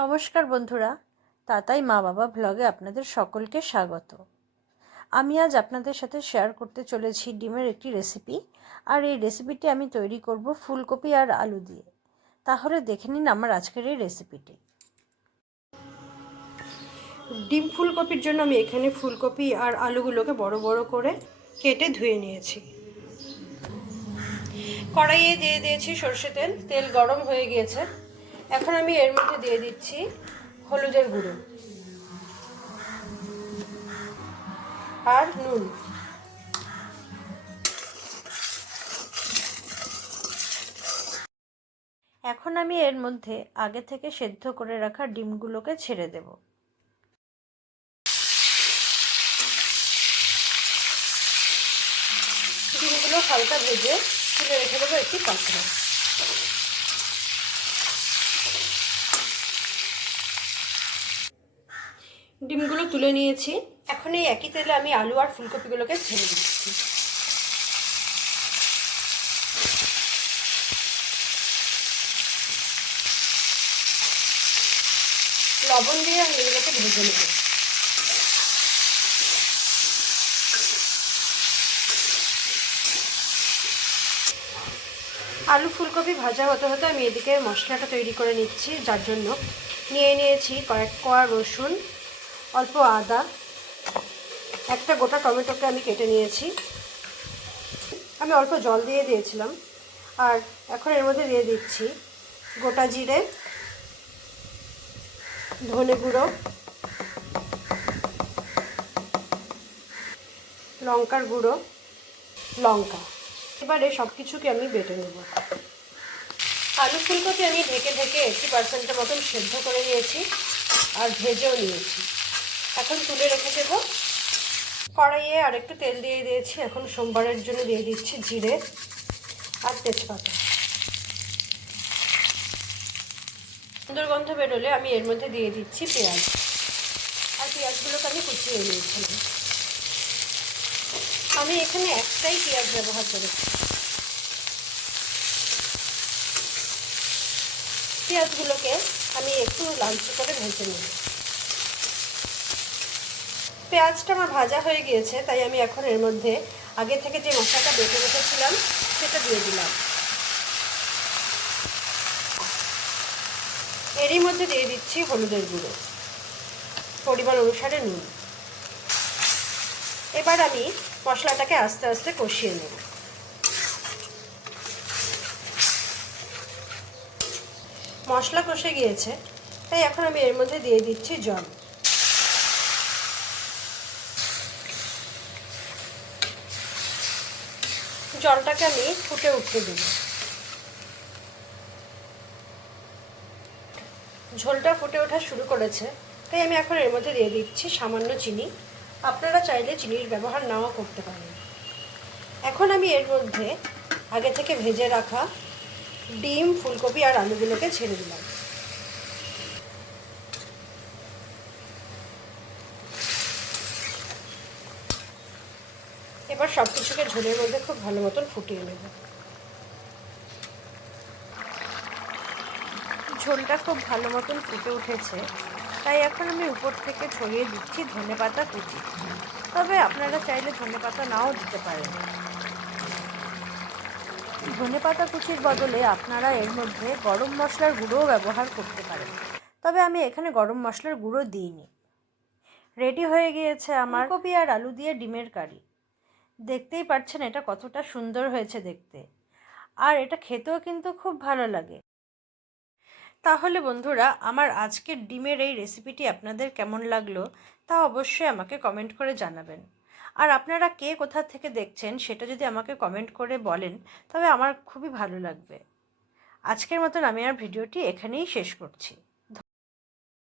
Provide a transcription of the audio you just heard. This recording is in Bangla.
নমস্কার বন্ধুরা, তাতাই মা বাবা ব্লগে আপনাদের সকলকে স্বাগত। আমি আজ আপনাদের সাথে শেয়ার করতে চলেছি ডিমের একটি রেসিপি। আর এই রেসিপিটি আমি তৈরি করব ফুলকপি আর আলু দিয়ে। তাহলে দেখে নিন আমার আজকের এই রেসিপিটি। ডিম ফুলকপির জন্য আমি এখানে ফুলকপি আর আলুগুলোকে বড় বড় করে কেটে ধুয়ে নিয়েছি। কড়াইয়ে দিয়ে দিয়েছি সরষে তেল। তেল গরম হয়ে গিয়েছে। এখন আমি এর মধ্যে দিয়ে দিচ্ছি হলুদের গুঁড়ো আর নুন। এখন আমি এর মধ্যে আগে থেকে সেদ্ধ করে রাখা ডিমগুলোকে ছেড়ে দেব। ডিমগুলো হালকা ভেজে তুলে রেখে দেবো একটি পাত্রে। ডিমগুলো তুলে নিয়েছি। এখন এই একই তেলে আমি আলু আর ফুলকপিগুলোকে ছেড়ে দিচ্ছি। লবণ দিয়ে আমি এগুলোকে ভেজে নেব। আলু ফুলকপি ভাজা হতে হতে আমি এদিকে মশলাটা তৈরি করে নিচ্ছি, যার জন্য নিয়ে নিয়েছি কয়েক কোয়া রসুন, অল্প আদা, একটা গোটা টমেটোকে আমি কেটে নিয়েছি। আমি অল্প জল দিয়ে দিয়েছিলাম। আর এখন এর মধ্যে দিয়ে দিচ্ছি গোটা জিরে, ধনে গুঁড়ো, লঙ্কার গুঁড়ো, লঙ্কা। এবারে সব কিছুকে আমি বেটে নেব। আলু ফুলকপি আমি ঢেকে ঢেকে 80% মতন সেদ্ধ করে নিয়েছি আর ভেজেও নিয়েছি। এখন তুলে রেখে দেব। কড়াইয়ে আর একটু তেল দিয়ে দিয়েছি। এখন সোমবারের জন্য দিয়ে দিচ্ছি জিরে আর তেজপাতা। সুন্দর গন্ধ বেরোলে আমি এর মধ্যে দিয়ে দিচ্ছি পেঁয়াজ। আর পেঁয়াজগুলোকে আমি কুচিয়ে নিয়েছিলাম। আমি এখানে একটাই পেঁয়াজ ব্যবহার করেছি। পেঁয়াজগুলোকে আমি একটু লালচে করে ভেজে নেব। পেঁয়াজটা আমার ভাজা হয়ে গিয়েছে, তাই আমি এখন এর মধ্যে আগে থেকে যে মশলাটা বেটে রেখেছিলাম সেটা দিয়ে দিলাম। এরই মধ্যে দিয়ে দিচ্ছি হলুদের গুঁড়ো, পরিমাণ অনুসারে নুন। এবার আমি মশলাটাকে আস্তে আস্তে কষিয়ে নেব। মশলা কষে গিয়েছে, তাই এখন আমি এর মধ্যে দিয়ে দিচ্ছি জল। জলটাকে আমি ফুটে উঠতে দেব। ঝোলটা ফুটে ওঠা শুরু করেছে, তাই আমি এখন এর মধ্যে দিয়ে দিচ্ছি সামান্য চিনি। আপনারা চাইলে চিনির ব্যবহার নাও করতে পারেন। এখন আমি এর মধ্যে আগে থেকে ভেজে রাখা ডিম, ফুলকপি আর আলুগুলোকে ছেড়ে দিলাম। এবার সব কিছুকে ঝোলের মধ্যে খুব ভালো মতন ফুটিয়ে নেব। ঝোলটা খুব ভালো মতন ফুটে উঠেছে, তাই এখন আমি উপর থেকে ছড়িয়ে দিচ্ছি ধনেপাতা কুচি। তবে আপনারা চাইলে ধনেপাতা নাও দিতে পারেন। ধনেপাতা কুচির বদলে আপনারা এর মধ্যে গরম মশলার গুঁড়োও ব্যবহার করতে পারেন, তবে আমি এখানে গরম মশলার গুঁড়ো দিইনি। রেডি হয়ে গিয়েছে আমার ফুলকপি আর আলু দিয়ে ডিমের কারি। দেখতেই পাচ্ছেন এটা কতটা সুন্দর হয়েছে দেখতে, আর এটা খেতেও কিন্তু খুব ভালো লাগে। তাহলে বন্ধুরা, আমার আজকের ডিমের এই রেসিপিটি আপনাদের কেমন লাগলো তা অবশ্যই আমাকে কমেন্ট করে জানাবেন। আর আপনারা কে কোথা থেকে দেখছেন সেটা যদি আমাকে কমেন্ট করে বলেন, তবে আমার খুবই ভালো লাগবে। আজকের মতন আমি আর ভিডিওটি এখানেই শেষ করছি।